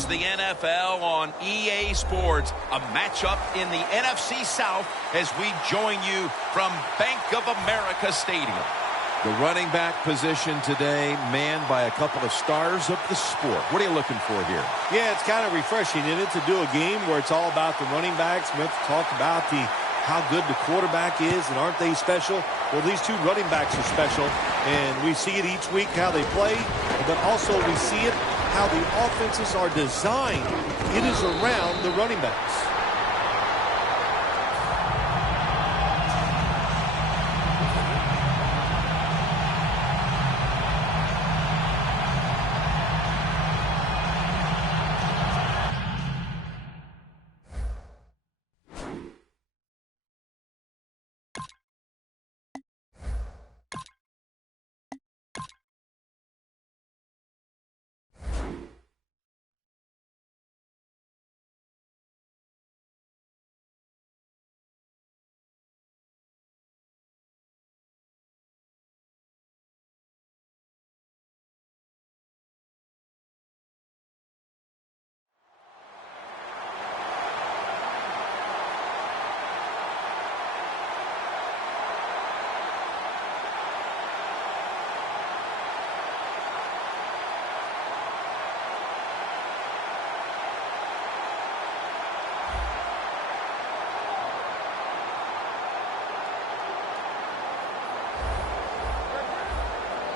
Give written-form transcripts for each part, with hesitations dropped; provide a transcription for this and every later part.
It's the NFL on EA Sports, a matchup in the NFC South as we join you from Bank of America Stadium. The running back position today manned by a couple of stars of the sport. What are you looking for here? Yeah, it's kind of refreshing, isn't it, to do a game where it's all about the running backs. We have to talk about how good the quarterback is, and aren't they special? Well, these two running backs are special, and we see it each week how they play, but also we see it how the offenses are designed. It is around the running backs.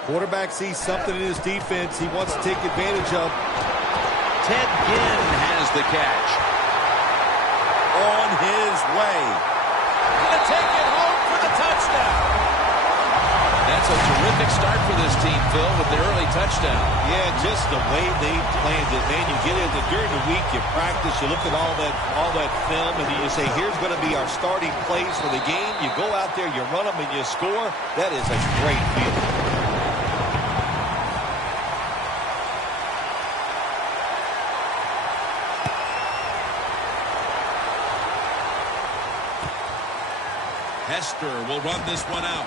Quarterback sees something in his defense he wants to take advantage of. Ted Ginn has the catch. On his way. Gonna take it home for the touchdown. That's a terrific start for this team, Phil, with the early touchdown. Yeah, just the way they planned it, man. You get in during the week, you practice, you look at all that film, and you say, here's going to be our starting plays for the game. You go out there, you run them, and you score. That is a great feeling. Hester will run this one out.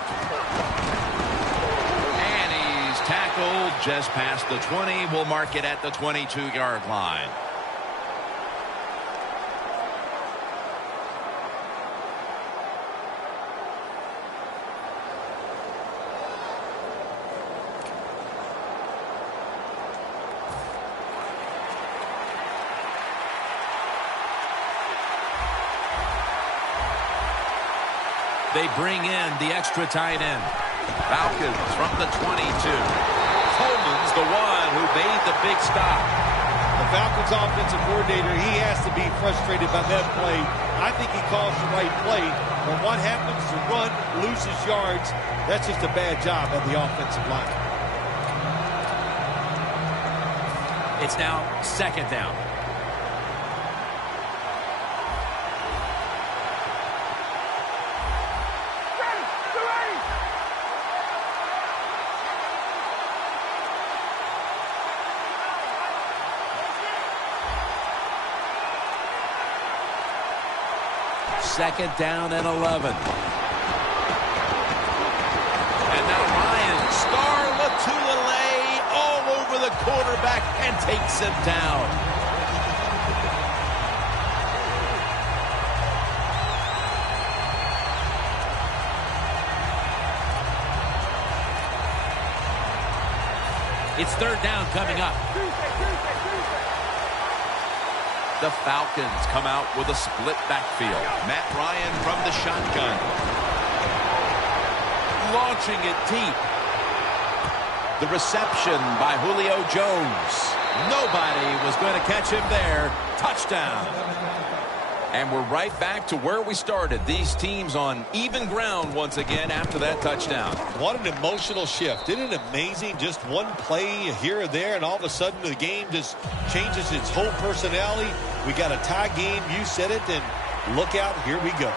And he's tackled just past the 20. We'll mark it at the 22-yard line. They bring in the extra tight end. Falcons from the 22. Coleman's the one who made the big stop. The Falcons offensive coordinator, he has to be frustrated by that play. I think he calls the right play. But what happens to run, loses yards, that's just a bad job of the offensive line. It's now second down. Second down and 11. And now Ryan Star-Lotulelei all over the quarterback and takes him down. It's third down coming up. The Falcons come out with a split backfield. Matt Ryan from the shotgun. Launching it deep. The reception by Julio Jones. Nobody was going to catch him there. Touchdown. And we're right back to where we started. These teams on even ground once again after that touchdown. What an emotional shift. Isn't it amazing? Just one play here or there, and all of a sudden the game just changes its whole personality. We got a tie game. You said it, and look out. Here we go.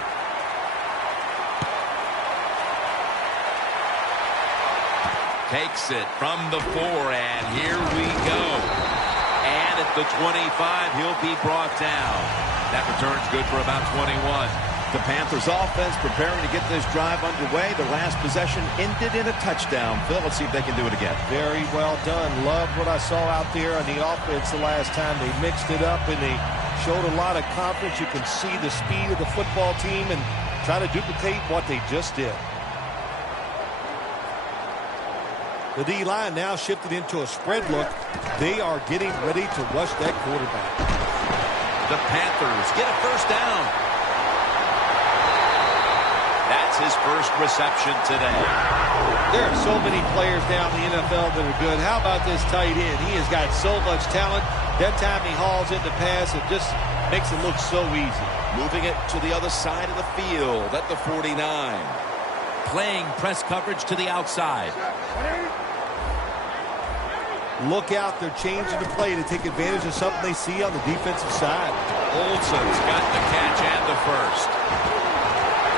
Takes it from the 4, and here we go. And at the 25, he'll be brought down. That return's good for about 21. The Panthers offense preparing to get this drive underway. The last possession ended in a touchdown. Phil, let's see if they can do it again. Very well done. Loved what I saw out there on the offense the last time. They mixed it up and they showed a lot of confidence. You can see the speed of the football team and try to duplicate what they just did. The D-line now shifted into a spread look. They are getting ready to rush that quarterback. The Panthers get a first down. That's his first reception today. There are so many players down in the NFL that are good. How about this tight end? He has got so much talent. That time he hauls in the pass, it just makes it look so easy. Moving it to the other side of the field at the 49. Playing press coverage to the outside. Look out, they're changing the play to take advantage of something they see on the defensive side. Olsen's got the catch and the first.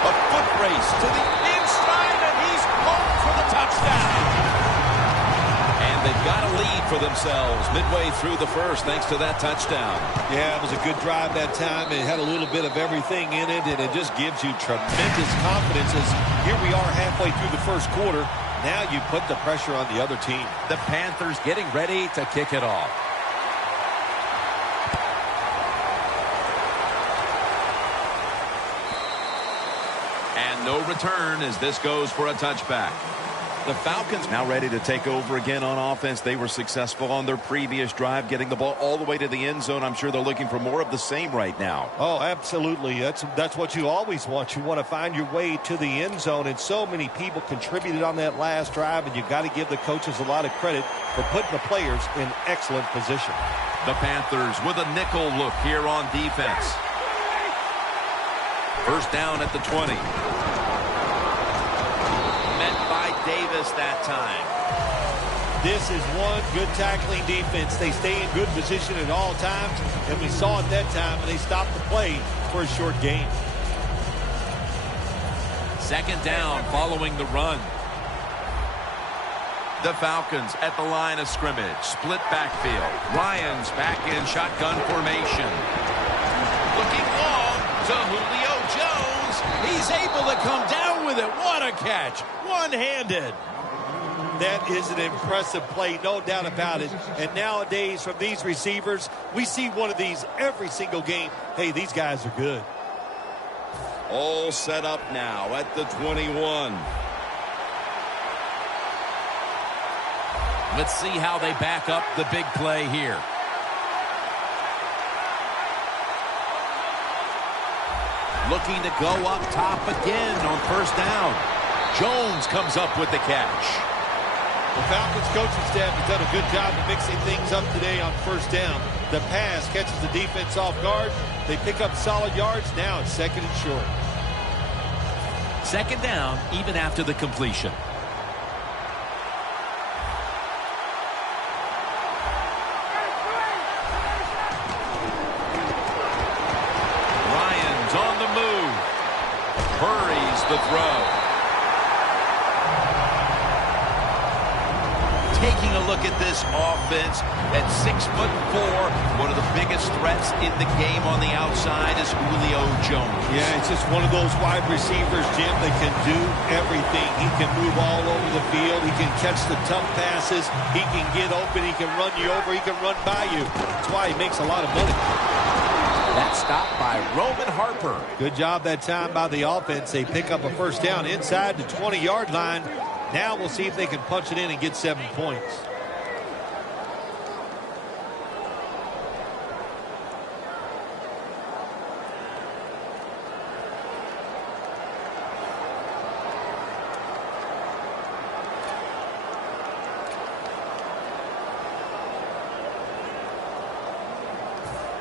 A foot race to the inside, and he's home for the touchdown. And they've got a lead for themselves midway through the first thanks to that touchdown. Yeah, it was a good drive that time. It had a little bit of everything in it, and it just gives you tremendous confidence as here we are halfway through the first quarter. Now you put the pressure on the other team. The Panthers getting ready to kick it off. And no return as this goes for a touchback. The Falcons now ready to take over again on offense. They were successful on their previous drive, getting the ball all the way to the end zone. I'm sure they're looking for more of the same right now. Oh, absolutely. That's what you always want. You want to find your way to the end zone, and so many people contributed on that last drive, and you've got to give the coaches a lot of credit for putting the players in excellent position. The Panthers with a nickel look here on defense. First down at the 20. Davis that time. This is one good tackling defense. They stay in good position at all times, and we saw it that time, and they stopped the play for a short gain. Second down following the run. The Falcons at the line of scrimmage. Split backfield. Ryan's back in shotgun formation. Looking long to Julio Jones. He's able to come down with it. What a catch. One-handed. That is an impressive play, no doubt about it. And nowadays, from these receivers, we see one of these every single game. Hey, these guys are good. All set up now at the 21. Let's see how they back up the big play here. Looking to go up top again on first down. Jones comes up with the catch. The Falcons coaching staff has done a good job of mixing things up today on first down. The pass catches the defense off guard. They pick up solid yards. Now it's second and short. Second down even after the completion. Ryan's on the move. Hurries the throw. Taking a look at this offense at 6'4", one of the biggest threats in the game on the outside is Julio Jones. Yeah, it's just one of those wide receivers, Jim, that can do everything. He can move all over the field. He can catch the tough passes. He can get open. He can run you over. He can run by you. That's why he makes a lot of money. That stop by Roman Harper. Good job that time by the offense. They pick up a first down inside the 20-yard line. Now we'll see if they can punch it in and get 7 points.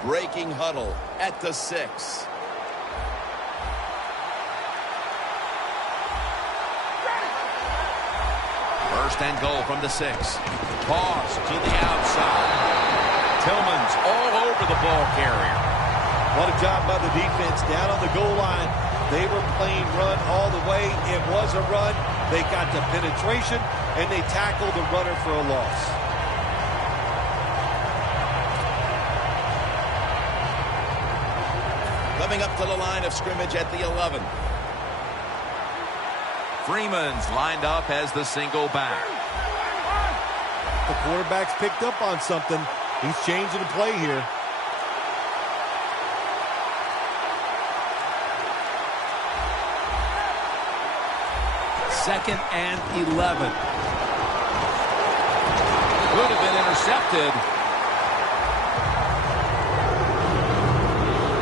Breaking huddle at the 6. First and goal from the 6. Toss to the outside. Tillman's all over the ball carrier. What a job by the defense down on the goal line. They were playing run all the way. It was a run. They got the penetration, and they tackled the runner for a loss. The coming up to the line of scrimmage at the 11. Freeman's lined up as the single back. The quarterback's picked up on something. He's changing the play here. Second and 11. Could have been intercepted.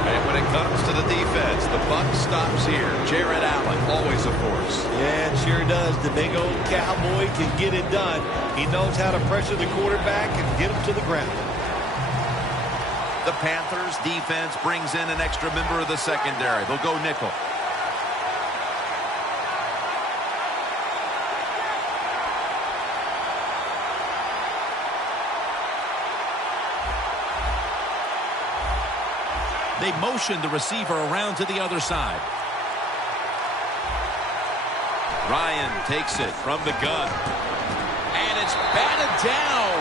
And when it comes to the defense, the buck stops here. Jared Allen, always a force. Yeah, it sure does. The big old cowboy can get it done. He knows how to pressure the quarterback and get him to the ground. The Panthers defense brings in an extra member of the secondary. They'll go nickel. They motion the receiver around to the other side. Ryan takes it from the gun. And it's batted down.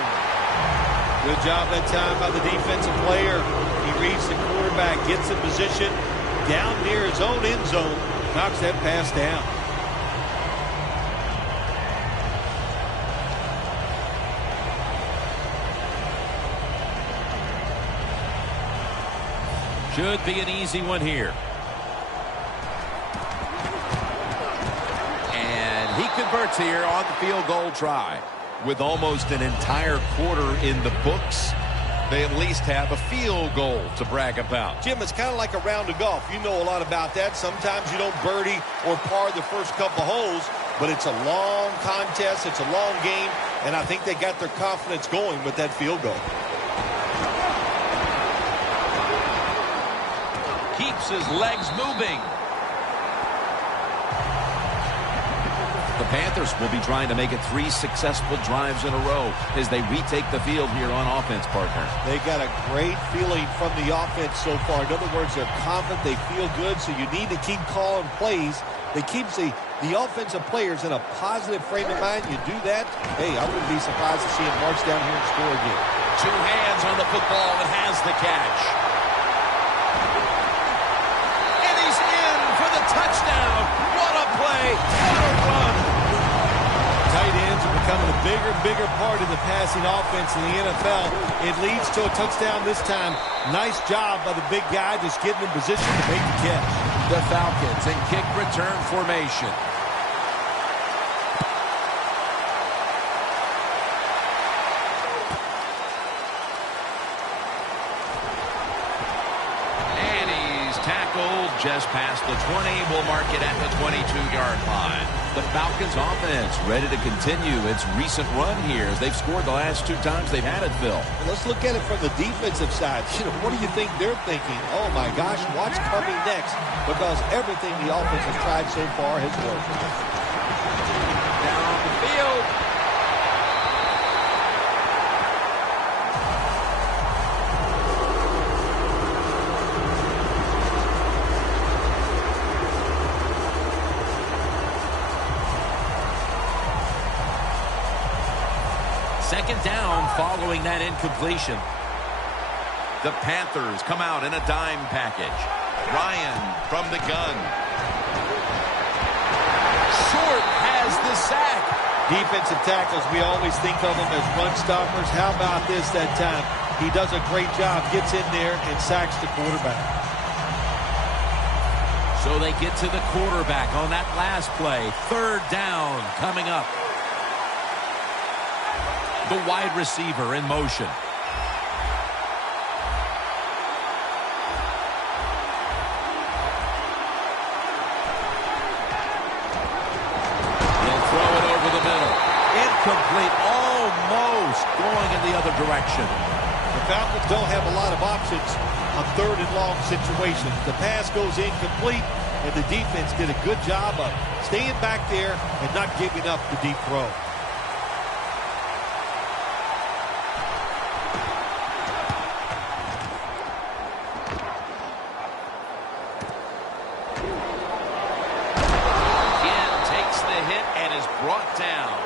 Good job that time by the defensive player. He reads the quarterback, gets in position down near his own end zone, knocks that pass down. Should be an easy one here. And he converts here on the field goal try. With almost an entire quarter in the books, they at least have a field goal to brag about. Jim, it's kind of like a round of golf. You know a lot about that. Sometimes you don't birdie or par the first couple holes, but it's a long contest. It's a long game, and I think they got their confidence going with that field goal. Keeps his legs moving. The Panthers will be trying to make it 3 successful drives in a row as they retake the field here on offense, partner. They got a great feeling from the offense so far. In other words, they're confident, they feel good, so you need to keep calling plays. That keeps the offensive players in a positive frame of mind. You do that, hey, I wouldn't be surprised to see him march down here and score again. 2 hands on the football and has the catch. And he's in for the touchdown. What a play. What a run. Tight ends are becoming a bigger and bigger part of the passing offense in the NFL. It leads to a touchdown this time. Nice job by the big guy just getting in position to make the catch. The Falcons in kick return formation. And he's tackled just past the 20. We'll mark it at the 22-yard line. The Falcons offense ready to continue its recent run here as they've scored the last 2 times they've had it, Phil. Let's look at it from the defensive side. What do you think they're thinking? Oh, my gosh, what's coming next? Because everything the offense has tried so far has worked. Down the field. Second down following that incompletion. The Panthers come out in a dime package. Ryan from the gun. Short has the sack. Defensive tackles, we always think of them as run stoppers. How about this that time? He does a great job, gets in there and sacks the quarterback. So they get to the quarterback on that last play. Third down coming up. The wide receiver in motion. He'll throw it over the middle. Incomplete, almost going in the other direction. The Falcons don't have a lot of options on third and long situations. The pass goes incomplete, and the defense did a good job of staying back there and not giving up the deep throw. Brought down.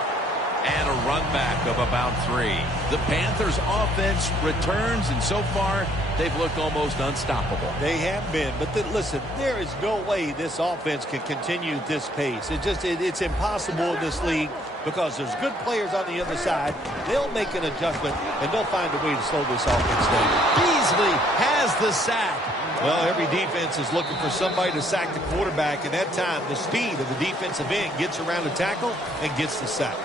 And a run back of about 3. The Panthers offense returns, and so far they've looked almost unstoppable. They have been, but listen, there is no way this offense can continue at this pace. It's impossible in this league because there's good players on the other side. They'll make an adjustment, and they'll find a way to slow this offense down. Beasley has the sack. Well, every defense is looking for somebody to sack the quarterback, and that time the speed of the defensive end gets around the tackle and gets the sack.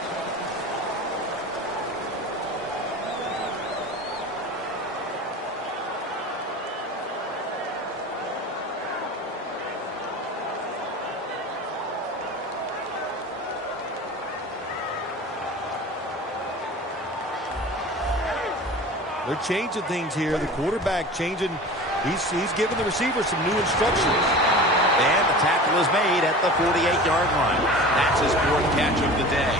They're changing things here. The quarterback changing. He's giving the receiver some new instructions. And the tackle is made at the 48-yard line. That's his 4th catch of the day.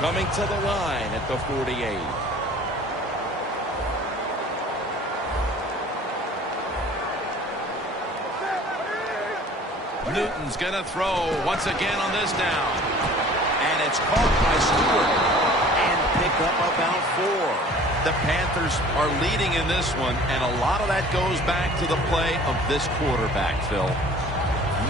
Coming to the line at the 48. Newton's going to throw once again on this down. And it's caught by Stewart. And pick up about 4. The Panthers are leading in this one, and a lot of that goes back to the play of this quarterback, Phil.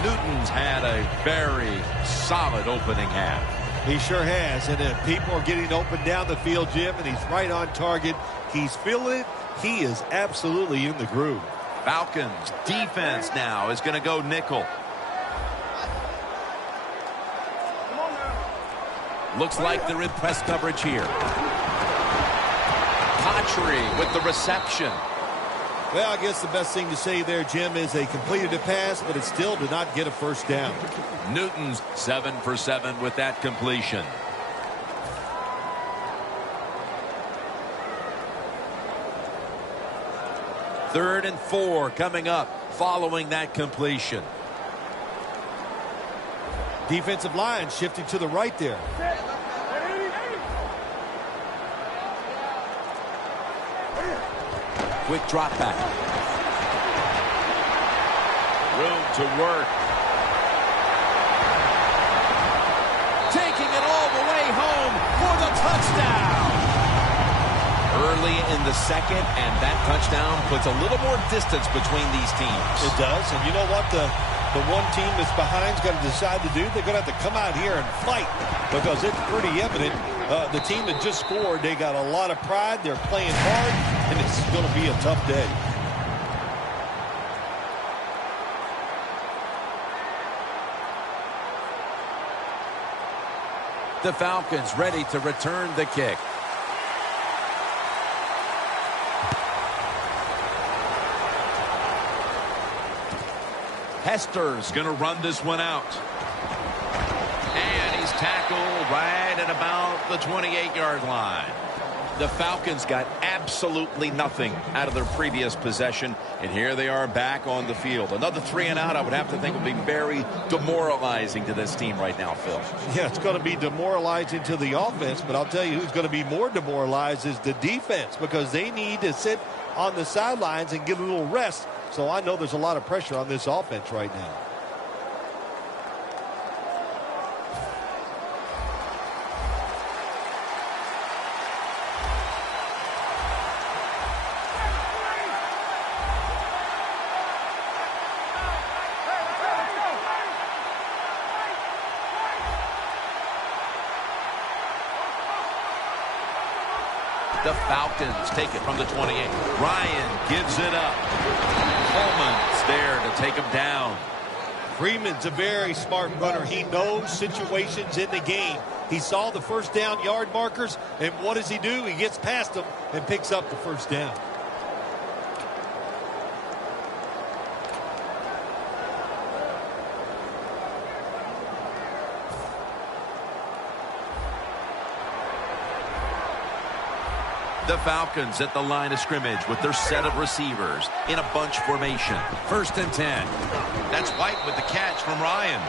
Newton's had a very solid opening half. He sure has, and people are getting open down the field, Jim, and he's right on target. He's feeling it. He is absolutely in the groove. Falcons defense now is going to go nickel. Looks like they're in press coverage here. Patry with the reception. Well, I guess the best thing to say there, Jim, is they completed a pass, but it still did not get a first down. Newton's 7 for 7 with that completion. Third and 4 coming up following that completion. Defensive line shifting to the right there. Quick drop back. Room to work. Taking it all the way home for the touchdown. Early in the second, and that touchdown puts a little more distance between these teams. It does, and you know what the one team that's behind is going to decide to do? They're going to have to come out here and fight because it's pretty evident. The team that just scored, they got a lot of pride. They're playing hard, and it's going to be a tough day. The Falcons ready to return the kick. Hester's going to run this one out. And he's tackled right at about the 28-yard line. The Falcons got absolutely nothing out of their previous possession, and here they are back on the field. Another 3 and out, I would have to think, would be very demoralizing to this team right now, Phil. Yeah, it's going to be demoralizing to the offense, but I'll tell you who's going to be more demoralized is the defense because they need to sit on the sidelines and get a little rest. So I know there's a lot of pressure on this offense right now. The Falcons take it from the 28. Ryan gives it up. Coleman's there to take him down. Freeman's a very smart runner. He knows situations in the game. He saw the first down yard markers, and what does he do? He gets past them and picks up the first down. The Falcons at the line of scrimmage with their set of receivers in a bunch formation. 1st and 10. That's White with the catch from Ryan.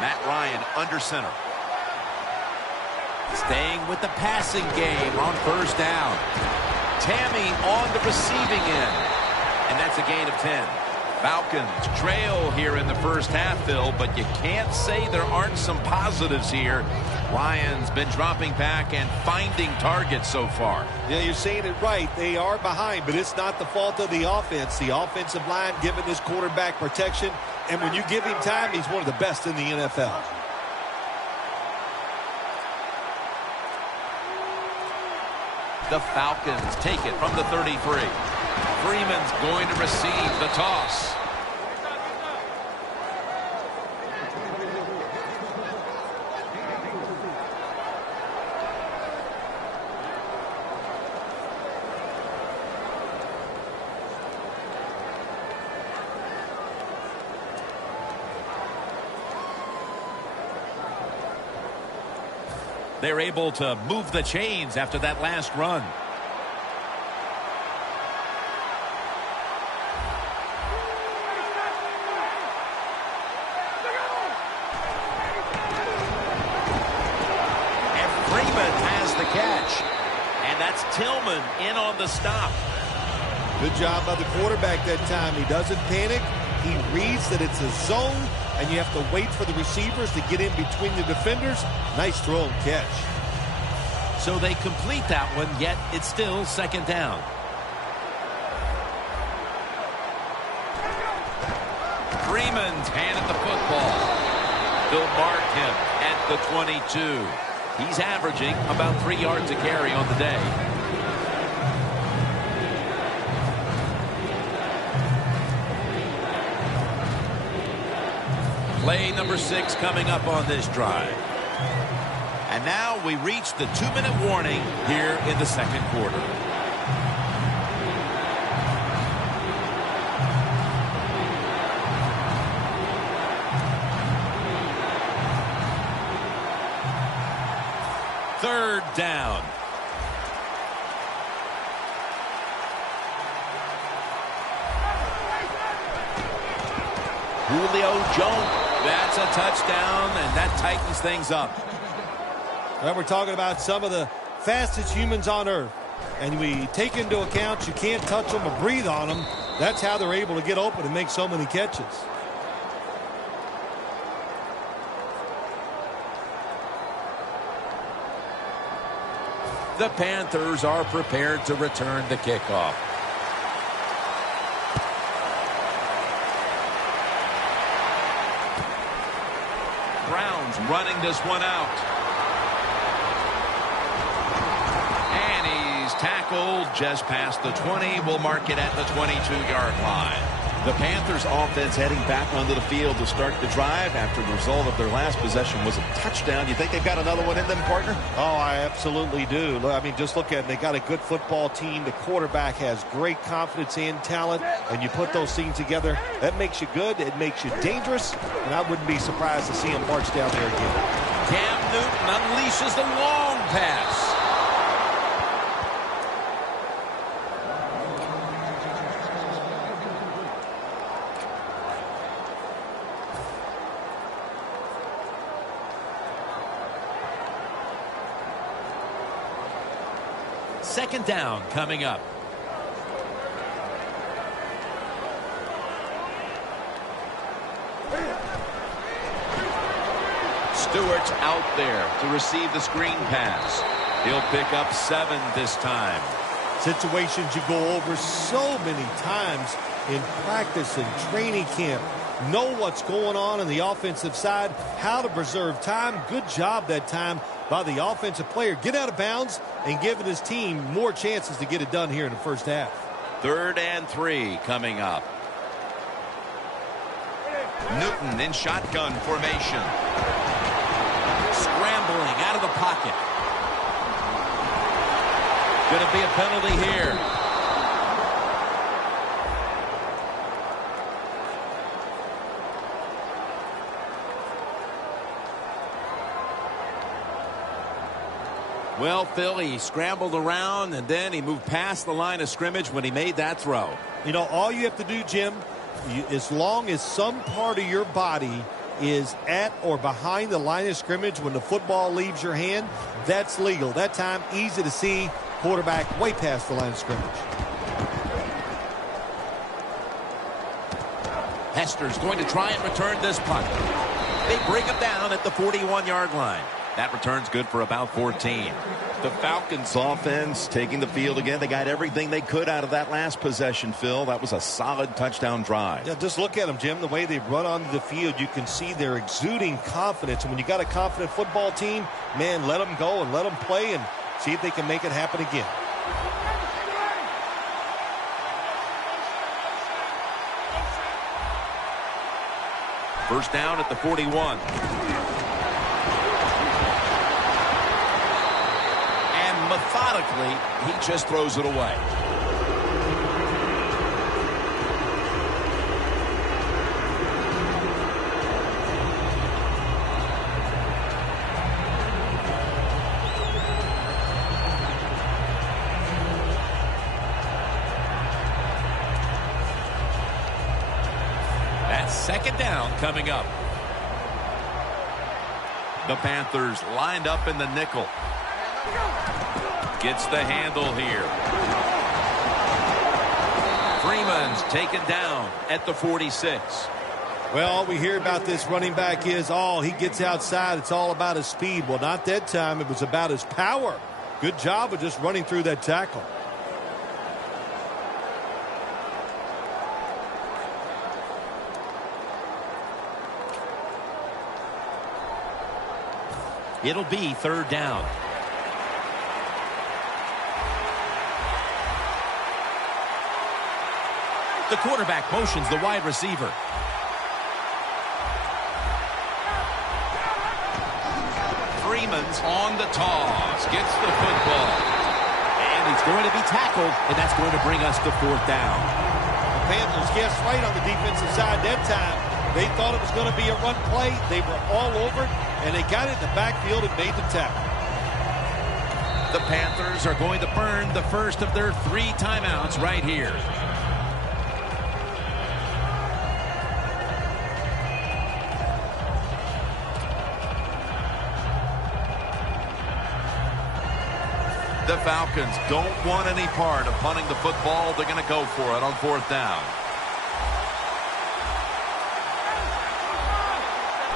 Matt Ryan under center. Staying with the passing game on first down. Tammy on the receiving end. And that's a gain of 10. Falcons trail here in the first half, Phil, but you can't say there aren't some positives here. Ryan's been dropping back and finding targets so far. Yeah, you're saying it right. They are behind, but it's not the fault of the offense. The offensive line giving this quarterback protection, and when you give him time, he's one of the best in the NFL. The Falcons take it from the 33. Freeman's going to receive the toss. They're able to move the chains after that last run. And Freeman has the catch. And that's Tillman in on the stop. Good job by the quarterback that time. He doesn't panic. He reads that it's a zone, and you have to wait for the receivers to get in between the defenders. Nice throw and catch. So they complete that one, yet it's still second down. Freeman's handed the football. They'll mark him at the 22. He's averaging about 3 yards a carry on the day. Play number 6 coming up on this drive. And now we reach the 2-minute warning here in the second quarter. Third down. Julio Jones. That's a touchdown, and that tightens things up. Well, we're talking about some of the fastest humans on earth. And we take into account you can't touch them or breathe on them. That's how they're able to get open and make so many catches. The Panthers are prepared to return the kickoff. Browns running this one out. And he's tackled just past the 20. We'll mark it at the 22-yard line. The Panthers offense heading back onto the field to start the drive after the result of their last possession was a touchdown. You think they've got another one in them, partner? Oh, I absolutely do. I mean, just look at it. They got a good football team. The quarterback has great confidence and talent. And you put those things together, that makes you good. It makes you dangerous. And I wouldn't be surprised to see him march down there again. Cam Newton unleashes the long pass. Second down coming up. Stewart's out there to receive the screen pass. He'll pick up 7 this time. Situations you go over so many times in practice and training camp. Know what's going on the offensive side, how to preserve time. Good job that time by the offensive player. Get out of bounds and giving his team more chances to get it done here in the first half. 3rd and 3 coming up. Newton in shotgun formation. Scrambling out of the pocket. Going to be a penalty here. Well, Phil, he scrambled around, and then he moved past the line of scrimmage when he made that throw. You know, all you have to do, Jim, as long as some part of your body is at or behind the line of scrimmage when the football leaves your hand, that's legal. That time, easy to see. Quarterback way past the line of scrimmage. Hester's going to try and return this punt. They bring him down at the 41-yard line. That return's good for about 14. The Falcons offense taking the field again. They got everything they could out of that last possession, Phil. That was a solid touchdown drive. Yeah, just look at them, Jim. The way they run onto the field, you can see they're exuding confidence. And when you got a confident football team, man, let them go and let them play and see if they can make it happen again. First down at the 41. And methodically, he just throws it away. Second down coming up. The Panthers lined up in the nickel. Gets the handle here. Freeman's taken down at the 46. Well, all we hear about this running back is, he gets outside. It's all about his speed. Well, not that time. It was about his power. Good job of just running through that tackle. It'll be third down. The quarterback motions the wide receiver. Freeman's on the toss. Gets the football. And he's going to be tackled, and that's going to bring us to fourth down. The Panthers guessed right on the defensive side that time. They thought it was going to be a run play. They were all over it. And they got it in the backfield and made the tackle. The Panthers are going to burn the first of their 3 timeouts right here. The Falcons don't want any part of punting the football. They're going to go for it on fourth down.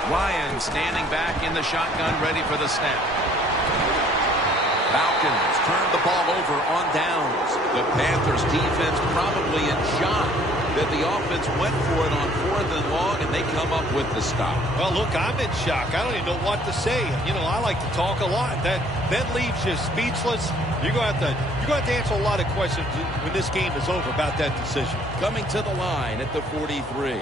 Ryan standing back in the shotgun, ready for the snap. Falcons turn the ball over on downs. The Panthers defense probably in shock that the offense went for it on 4th and long, and they come up with the stop. Well, look, I'm in shock. I don't even know what to say. You know, I like to talk a lot. That leaves you speechless. You're going to have to answer a lot of questions when this game is over about that decision. Coming to the line at the 43.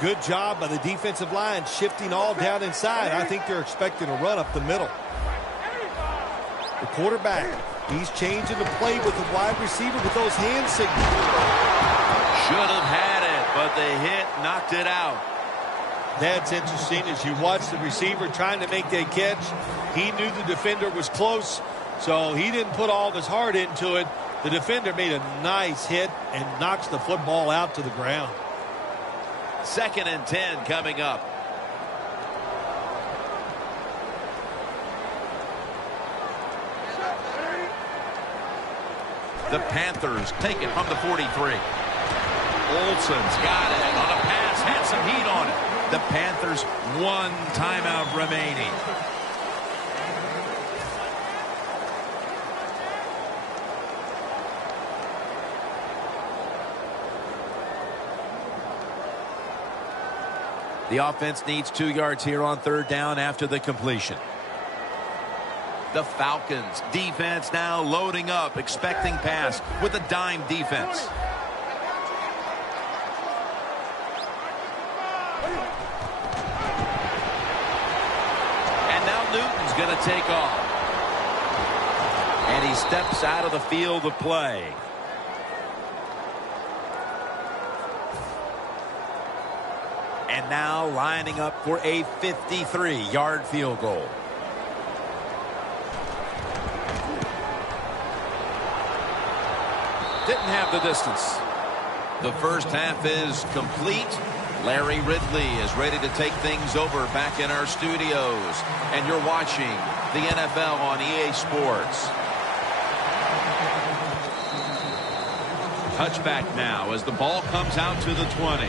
Good job by the defensive line, shifting all down inside. I think they're expecting a run up the middle. The quarterback, he's changing the play with the wide receiver with those hand signals. Should have had it, but the hit knocked it out. That's interesting. As you watch the receiver trying to make that catch, he knew the defender was close, so he didn't put all of his heart into it. The defender made a nice hit and knocks the football out to the ground. 2nd and 10 coming up. The Panthers take it from the 43. Olsen's got it on a pass, had some heat on it. The Panthers 1 timeout remaining. The offense needs 2 yards here on 3rd down after the completion. The Falcons defense now loading up, expecting pass with a dime defense. And now Newton's going to take off. And he steps out of the field of play. And now lining up for a 53-yard field goal. Didn't have the distance. The first half is complete. Larry Ridley is ready to take things over back in our studios. And you're watching the NFL on EA Sports. Touchback now as the ball comes out to the 20.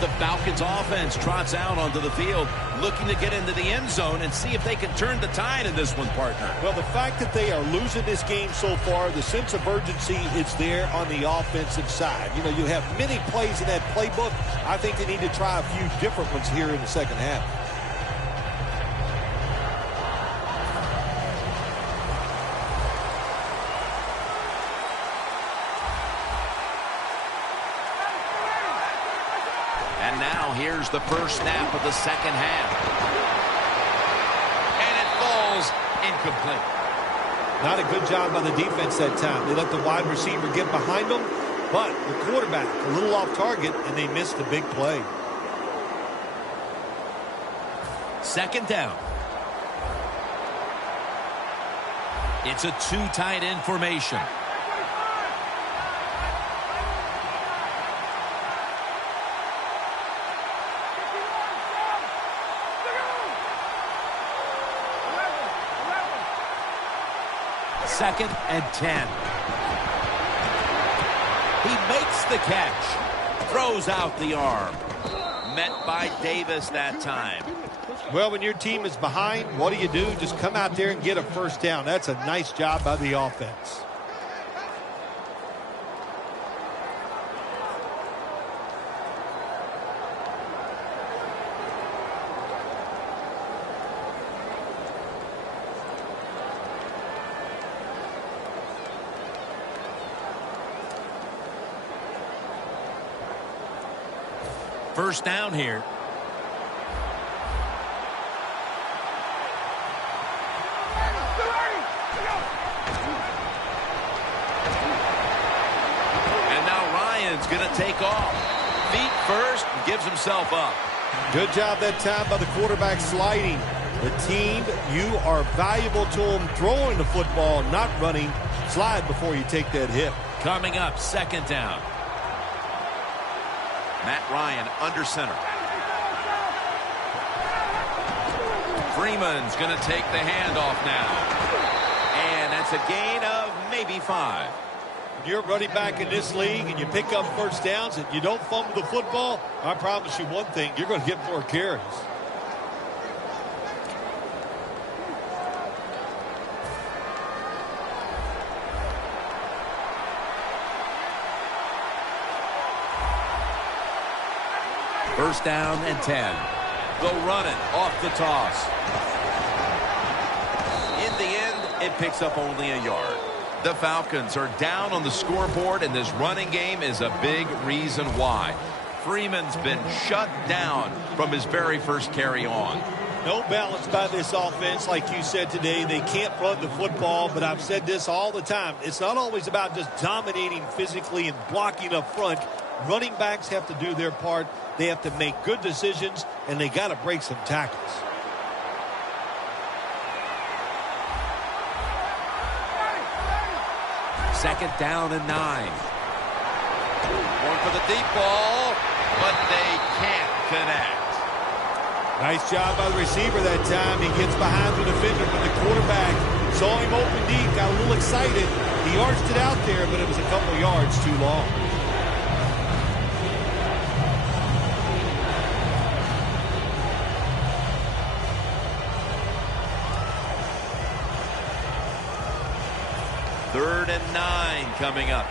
The Falcons offense trots out onto the field, looking to get into the end zone and see if they can turn the tide in this one, partner. Well, the fact that they are losing this game so far, the sense of urgency is there on the offensive side. You know, you have many plays in that playbook. I think they need to try a few different ones here in the second half. And now here's the first snap of the second half. And it falls incomplete. Not a good job by the defense that time. They let the wide receiver get behind them, but the quarterback a little off target, and they missed the big play. Second down. It's a two tight end formation. Second and 10. He makes the catch. Throws out the arm. Met by Davis that time. Well, when your team is behind, what do? Just come out there and get a first down. That's a nice job by the offense. First down here. And now Ryan's going to take off. Feet first, and gives himself up. Good job that time by the quarterback sliding. The team, you are valuable to them throwing the football, not running. Slide before you take that hit. Coming up, second down. Matt Ryan under center. Freeman's going to take the handoff now. And that's a gain of maybe 5. When you're running back in this league and you pick up first downs and you don't fumble the football, I promise you one thing, you're going to get more carries. First down and 10. They'll run it off the toss. In the end, it picks up only a yard. The Falcons are down on the scoreboard, and this running game is a big reason why. Freeman's been shut down from his very first carry on. No balance by this offense, like you said today. They can't run the football, but I've said this all the time. It's not always about just dominating physically and blocking up front. Running backs have to do their part. They have to make good decisions, and they got to break some tackles. Second down and 9. Going for the deep ball, but they can't connect. Nice job by the receiver that time. He gets behind the defender, but the quarterback saw him open deep, got a little excited. He arched it out there, but it was a couple yards too long. Third and 9 coming up.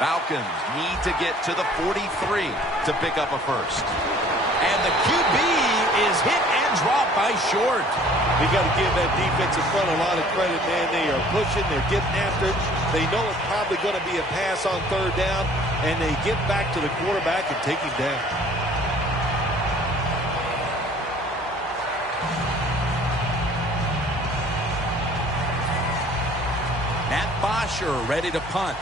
Falcons need to get to the 43 to pick up a first. And the QB is hit and dropped by Short. We got to give that defensive front a lot of credit, man. They are pushing, they're getting after it. They know it's probably going to be a pass on third down, and they get back to the quarterback and take him down. Matt Bosher ready to punt.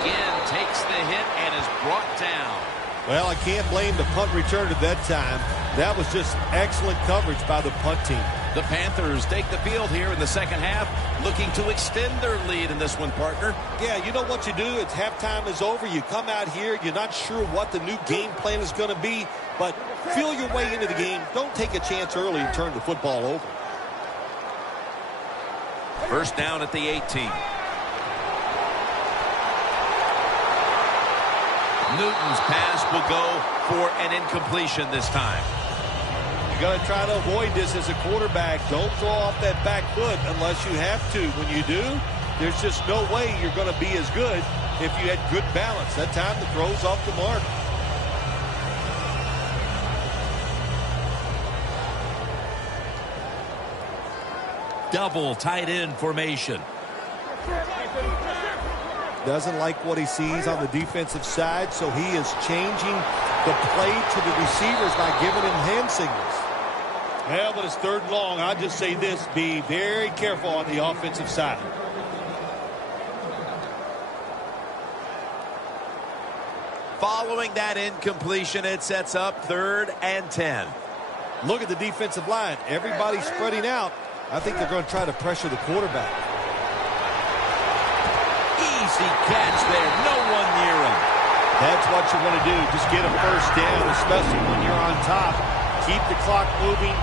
Again, takes the hit and is brought down. Well, I can't blame the punt return at that time. That was just excellent coverage by the punt team. The Panthers take the field here in the second half, looking to extend their lead in this one, partner. Yeah, you know what you do? It's halftime is over. You come out here. You're not sure what the new game plan is going to be, but feel your way into the game. Don't take a chance early and turn the football over. First down at the 18. Newton's pass will go for an incompletion this time. You got to try to avoid this as a quarterback. Don't throw off that back foot unless you have to. When you do, there's just no way you're going to be as good if you had good balance. That time the throw's off the mark. Double tight end formation. Doesn't like what he sees on the defensive side, so he is changing the play to the receivers by giving him hand signals. Well, but it's third and long. I'll just say this, be very careful on the offensive side. Following that incompletion, it sets up 3rd and 10. Look at the defensive line. Everybody's spreading out. I think they're going to try to pressure the quarterback. Easy catch there. No one near him. That's what you want to do. Just get a first down, especially when you're on top. Keep the clock moving.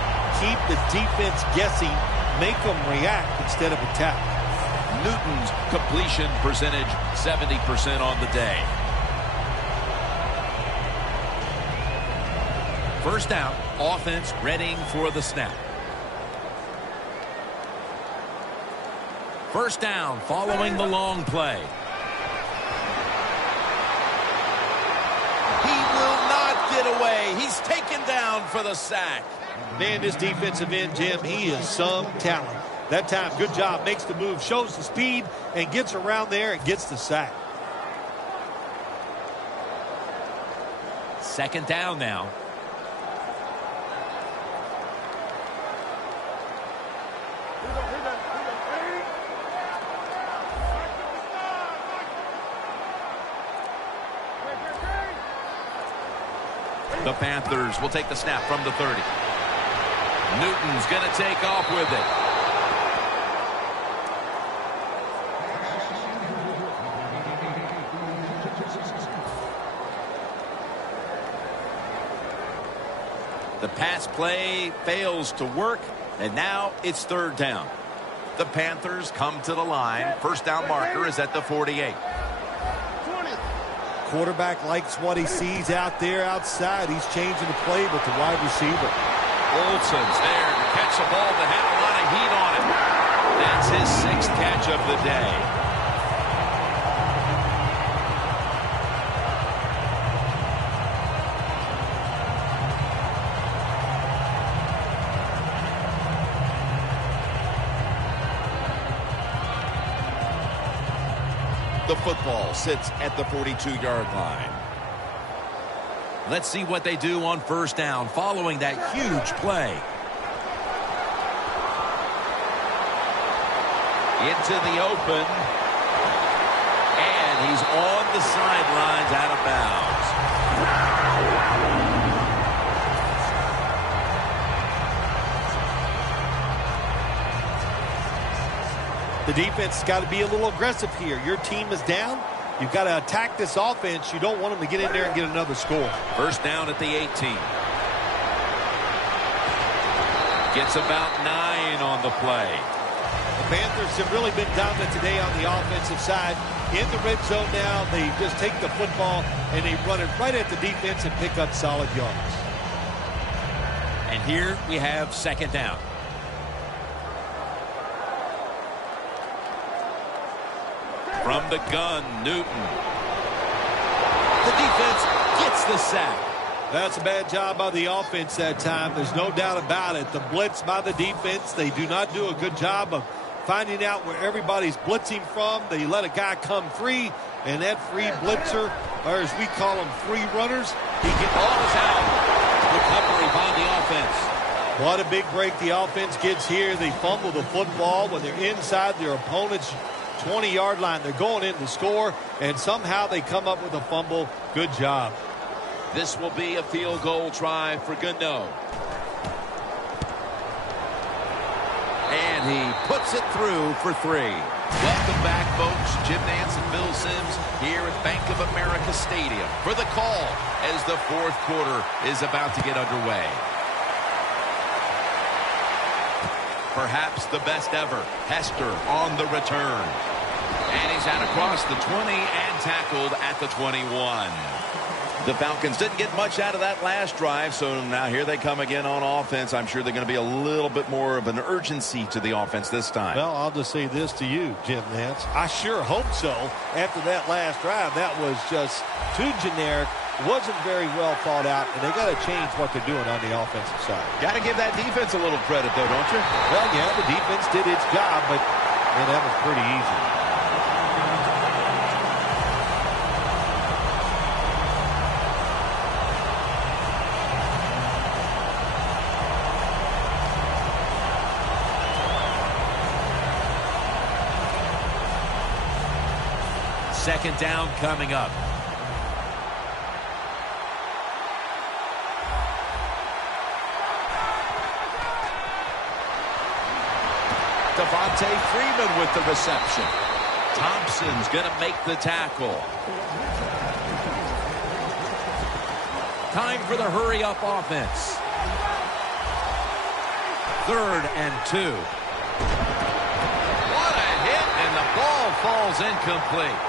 Keep the defense guessing. Make them react instead of attack. Newton's completion percentage 70% on the day. First down, offense readying for the snap. First down following the long play. He will not get away. He's taken down for the sack. Man, this defensive end, Jim, he is some talent. That time, good job. Makes the move, shows the speed, and gets around there and gets the sack. Second down now. The Panthers will take the snap from the 30. Newton's going to take off with it. The pass play fails to work, and now it's 3rd down. The Panthers come to the line. First down marker is at the 48. Quarterback likes what he sees out there outside. He's changing the play with the wide receiver. Olsen's there to catch the ball that had a lot of heat on it. That's his 6th catch of the day. The football sits at the 42-yard line. Let's see what they do on first down following that huge play. Into the open. And he's on the sidelines out of bounds. The defense has got to be a little aggressive here. Your team is down. You've got to attack this offense. You don't want them to get in there and get another score. First down at the 18. Gets about 9 on the play. The Panthers have really been dominant today on the offensive side. In the red zone now, they just take the football and they run it right at the defense and pick up solid yards. And here we have second down. From the gun, Newton. The defense gets the sack. That's a bad job by the offense that time. There's no doubt about it. The blitz by the defense, they do not do a good job of finding out where everybody's blitzing from. They let a guy come free, and that free blitzer, or as we call them, free runners, he gets ball is out. Recovery by the offense. What a big break the offense gets here. They fumble the football when they're inside their opponent's 20-yard line. They're going in to score, and somehow they come up with a fumble. Good job. This will be a field goal try for Gano. And he puts it through for 3. Welcome back, folks. Jim Nantz and Bill Sims here at Bank of America Stadium for the call as the fourth quarter is about to get underway. Perhaps the best ever. Hester on the return. And he's out across the 20 and tackled at the 21. The Falcons didn't get much out of that last drive, so now here they come again on offense. I'm sure they're going to be a little bit more of an urgency to the offense this time. Well, I'll just say this to you, Jim Nantz. I sure hope so. After that last drive, that was just too generic, wasn't very well thought out, and they got to change what they're doing on the offensive side. Got to give that defense a little credit, though, don't you? Well, yeah, the defense did its job, but man, that was pretty easy. Second down coming up. Devontae Freeman with the reception. Thompson's going to make the tackle. Time for the hurry-up offense. 3rd and 2. What a hit, and the ball falls incomplete.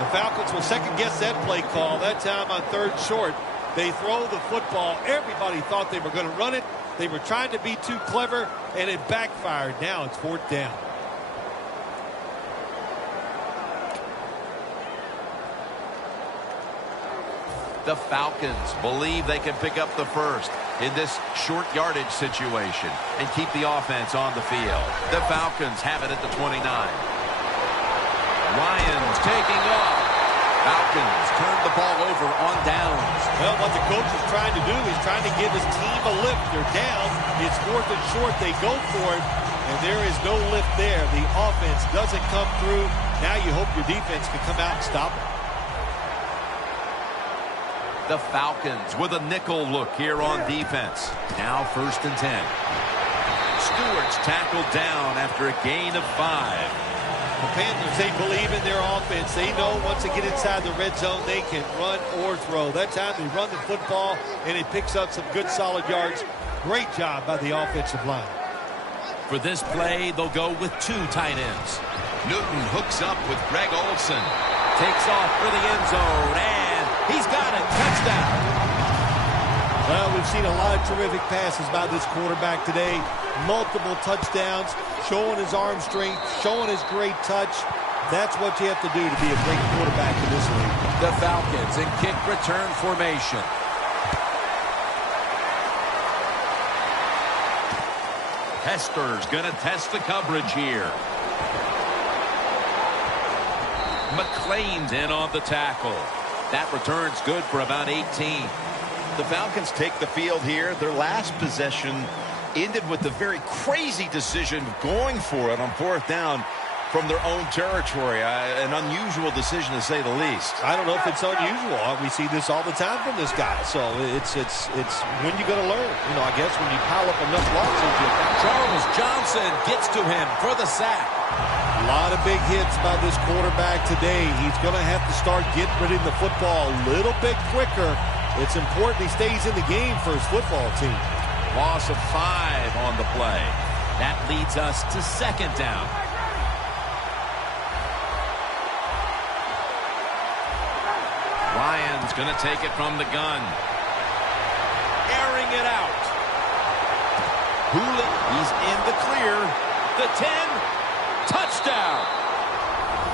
The Falcons will second-guess that play call. That time on 3rd short, they throw the football. Everybody thought they were going to run it. They were trying to be too clever, and it backfired. Now it's 4th down. The Falcons believe they can pick up the first in this short yardage situation and keep the offense on the field. The Falcons have it at the 29. Ryan's taking off. Falcons turn the ball over on downs. Well, what the coach is trying to do is trying to give his team a lift. They're down. It's 4th and short. They go for it, and there is no lift there. The offense doesn't come through. Now you hope your defense can come out and stop it. The Falcons with a nickel look here on defense. Now 1st and 10. Stewart's tackled down after a gain of 5. The Panthers, they believe in their offense. They know once they get inside the red zone, they can run or throw. That time they run the football, and it picks up some good solid yards. Great job by the offensive line. For this play, they'll go with 2 tight ends. Newton hooks up with Greg Olsen. Takes off for the end zone, and he's got it. Touchdown. Well, we've seen a lot of terrific passes by this quarterback today. Multiple touchdowns, showing his arm strength, showing his great touch. That's what you have to do to be a great quarterback in this league. The Falcons in kick return formation. Hester's going to test the coverage here. McClain's in on the tackle. That return's good for about 18. The Falcons take the field here. Their last possession ended with the very crazy decision of going for it on 4th down from their own territory. An unusual decision, to say the least. I don't know if it's unusual. We see this all the time from this guy. So it's when you're going to learn. You know, I guess when you pile up enough losses. Charles Johnson gets to him for the sack. A lot of big hits by this quarterback today. He's going to have to start getting rid of the football a little bit quicker. It's important he stays in the game for his football team. Loss of 5 on the play. That leads us to 2nd down. Ryan's going to take it from the gun. Airing it out. Hula, he's in the clear. The 10, touchdown.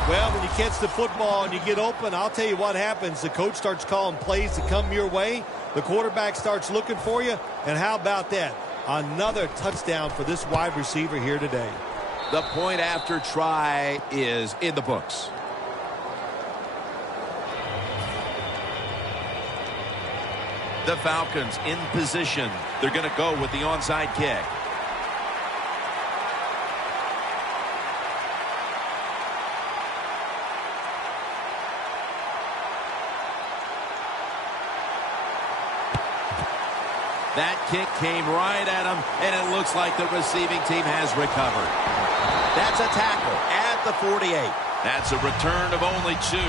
Well, when you catch the football and you get open, I'll tell you what happens. The coach starts calling plays to come your way. The quarterback starts looking for you. And how about that? Another touchdown for this wide receiver here today. The point after try is in the books. The Falcons in position. They're going to go with the onside kick. That kick came right at him, and it looks like the receiving team has recovered. That's a tackle at the 48. That's a return of only 2.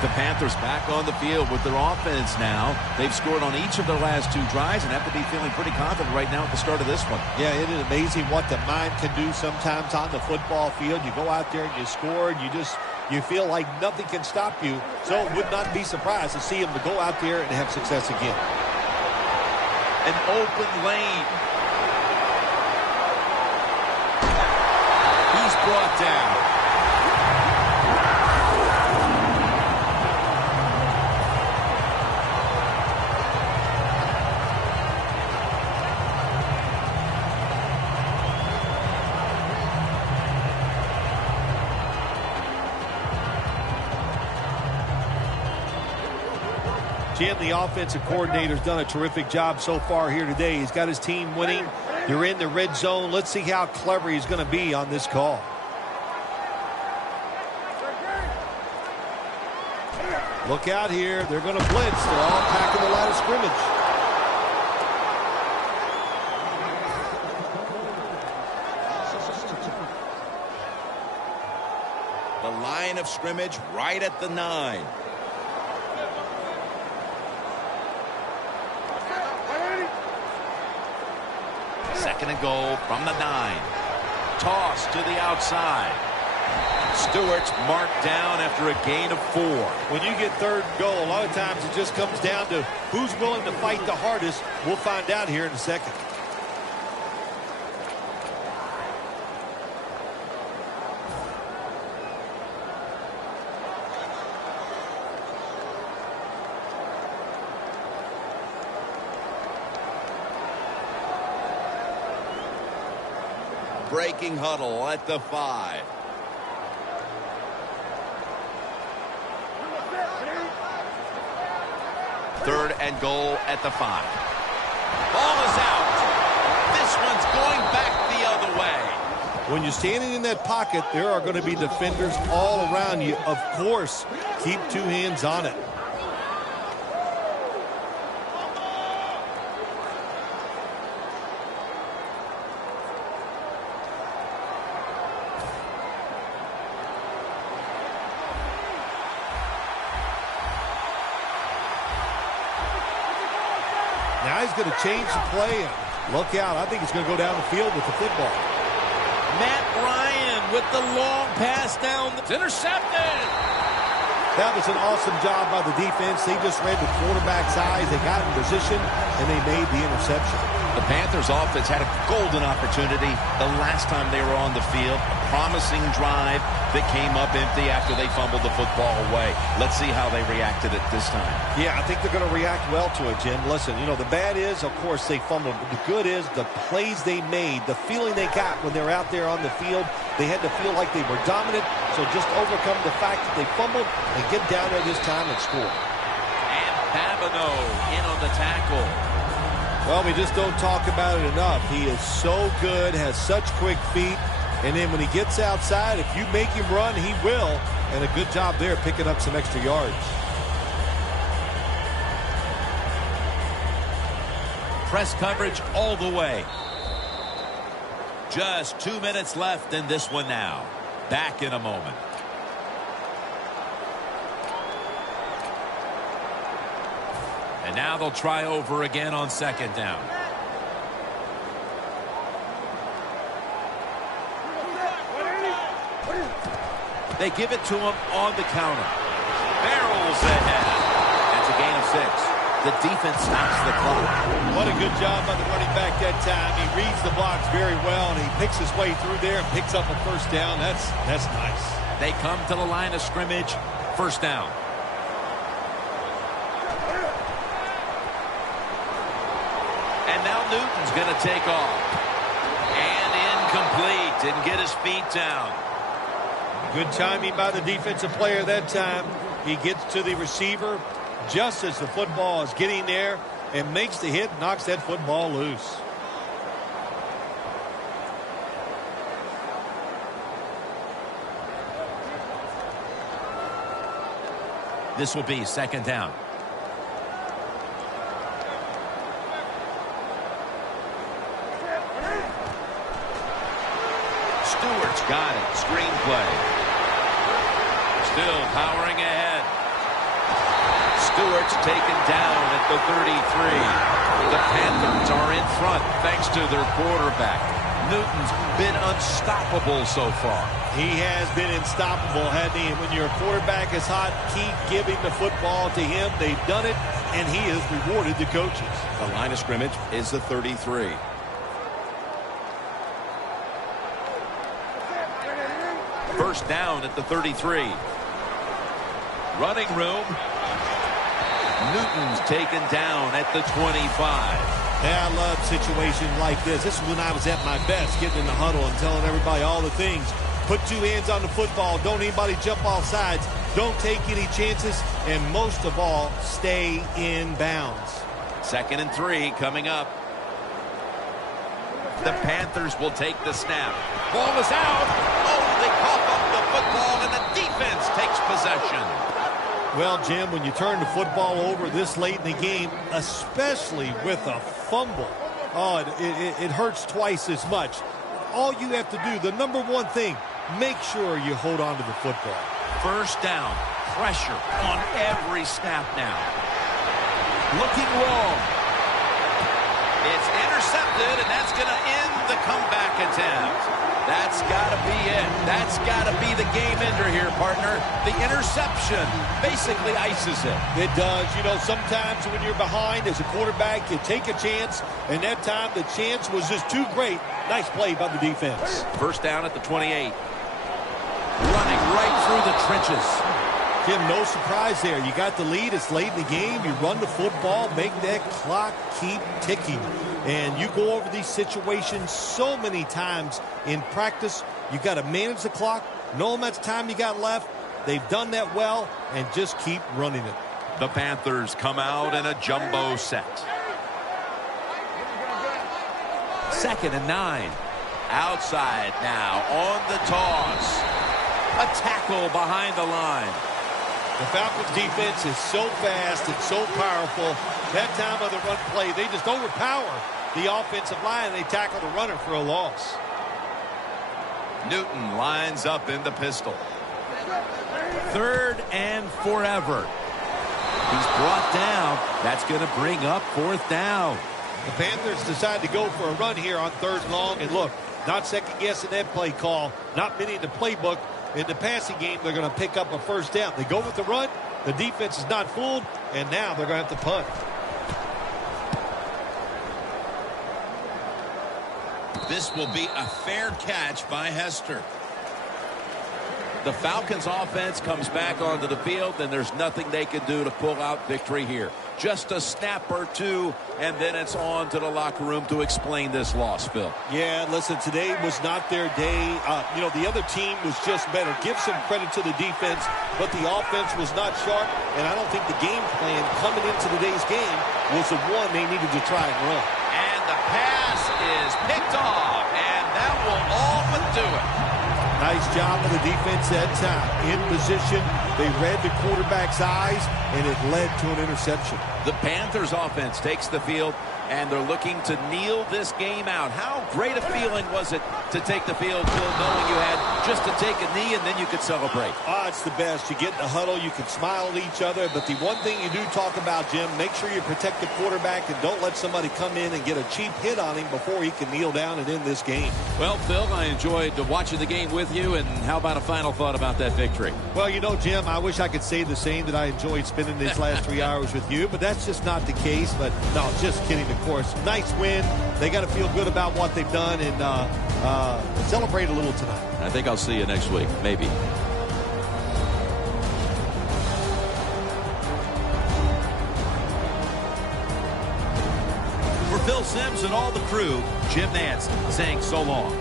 The Panthers back on the field with their offense now. They've scored on each of their last 2 drives and have to be feeling pretty confident right now at the start of this one. Yeah, it is amazing what the mind can do sometimes on the football field. You go out there and you score, and you feel like nothing can stop you. So it would not be surprised to see him to go out there and have success again. An open lane. He's brought down. Jim, the offensive coordinator's done a terrific job so far here today. He's got his team winning. They're in the red zone. Let's see how clever he's going to be on this call. Look out here. They're going to blitz. They're all attacking the line of scrimmage. The line of scrimmage right at the 9. Second and goal from the 9. Toss to the outside. Stewart's marked down after a gain of 4. When you get third and goal, a lot of times it just comes down to who's willing to fight the hardest. We'll find out here in a second. Breaking huddle at the 5. Third and goal at the 5. Ball is out. This one's going back the other way. When you're standing in that pocket, there are going to be defenders all around you. Of course, keep 2 hands on it. Now he's going to change the play. And look out. I think he's going to go down the field with the football. Matt Ryan with the long pass down. It's intercepted. That was an awesome job by the defense. They just read the quarterback's eyes. They got in position, and they made the interception. The Panthers offense had a golden opportunity the last time they were on the field. A promising drive that came up empty after they fumbled the football away. Let's see how they reacted it this time. Yeah, I think they're going to react well to it, Jim. Listen, you know, the bad is, of course, they fumbled. But the good is the plays they made, the feeling they got when they're out there on the field. They had to feel like they were dominant. So just overcome the fact that they fumbled and get down there this time and score. And Babineau in on the tackle. Well, we just don't talk about it enough. He is so good, has such quick feet. And then when he gets outside, if you make him run, he will. And a good job there picking up some extra yards. Press coverage all the way. Just 2 minutes left in this one now. Back in a moment. And now they'll try over again on second down. They give it to him on the counter. Barrels ahead. That's a gain of 6. The defense stops the clock. What a good job by the running back that time. He reads the blocks very well, and he picks his way through there and picks up a first down. That's nice. They come to the line of scrimmage. First down. And now Newton's going to take off. And incomplete. Didn't get his feet down. Good timing by the defensive player that time. He gets to the receiver just as the football is getting there and makes the hit, knocks that football loose. This will be second down. Stewart's got it. Screenplay. Still powering ahead. Stewart's taken down at the 33. The Panthers are in front thanks to their quarterback. Newton's been unstoppable so far. He has been unstoppable, hasn't he? When your quarterback is hot, keep giving the football to him. They've done it, and he has rewarded the coaches. The line of scrimmage is the 33. First down at the 33. Running room. Newton's taken down at the 25. Yeah, I love situations like this. This is when I was at my best, getting in the huddle and telling everybody all the things. Put two hands on the football. Don't anybody jump off sides. Don't take any chances. And most of all, stay in bounds. 2nd and 3 coming up. The Panthers will take the snap. Ball is out. Oh, they cough up the football, and the defense takes possession. Well, Jim, when you turn the football over this late in the game, especially with a fumble, oh, it hurts twice as much. All you have to do, the number one thing, make sure you hold on to the football. First down. Pressure on every snap now. Looking long. It's intercepted, and that's going to end the comeback attempt. That's got to be it. That's got to be the game ender here, partner. The interception basically ices it. It does. You know, sometimes when you're behind as a quarterback, you take a chance, and that time the chance was just too great. Nice play by the defense. First down at the 28. Running right through the trenches. Jim, no surprise there. You got the lead. It's late in the game. You run the football, make that clock keep ticking. And you go over these situations so many times in practice. You got to manage the clock, know how much time you got left. They've done that well, and just keep running it. The Panthers come out in a jumbo set. 2nd and 9. Outside now on the toss. A tackle behind the line. The Falcons defense is so fast and so powerful. That time of the run play, they just overpower the offensive line. They tackle the runner for a loss. Newton lines up in the pistol. 3rd and forever. He's brought down. That's going to bring up 4th down. The Panthers decide to go for a run here on 3rd and long. And look, not second-guessing that play call. Not many in the playbook. In the passing game, they're going to pick up a first down. They go with the run. The defense is not fooled. And now they're going to have to punt. This will be a fair catch by Hester. The Falcons offense comes back onto the field, and there's nothing they can do to pull out victory here. Just a snap or two, and then it's on to the locker room to explain this loss, Phil. Yeah, listen, today was not their day. You know, the other team was just better. Give some credit to the defense, but the offense was not sharp, and I don't think the game plan coming into today's game was the one they needed to try and run. And the pass is picked off, and that will all but do it. Nice job of the defense that time. In position, they read the quarterback's eyes, and it led to an interception. The Panthers offense takes the field, and they're looking to kneel this game out. How great a feeling was it to take the field, Phil, knowing you had just to take a knee and then you could celebrate? It's the best. You get in the huddle, you can smile at each other, but the one thing you do talk about, Jim, make sure you protect the quarterback and don't let somebody come in and get a cheap hit on him before he can kneel down and end this game. Well, Phil, I enjoyed watching the game with you, and how about a final thought about that victory? Well, you know, Jim, I wish I could say the same, that I enjoyed spending these last 3 hours with you, but that's just not the case. But no, just kidding, of course. Nice win. They got to feel good about what they've done and celebrate a little tonight. I think I'll see you next week, maybe. For Phil Simms and all the crew, Jim Nance saying so long.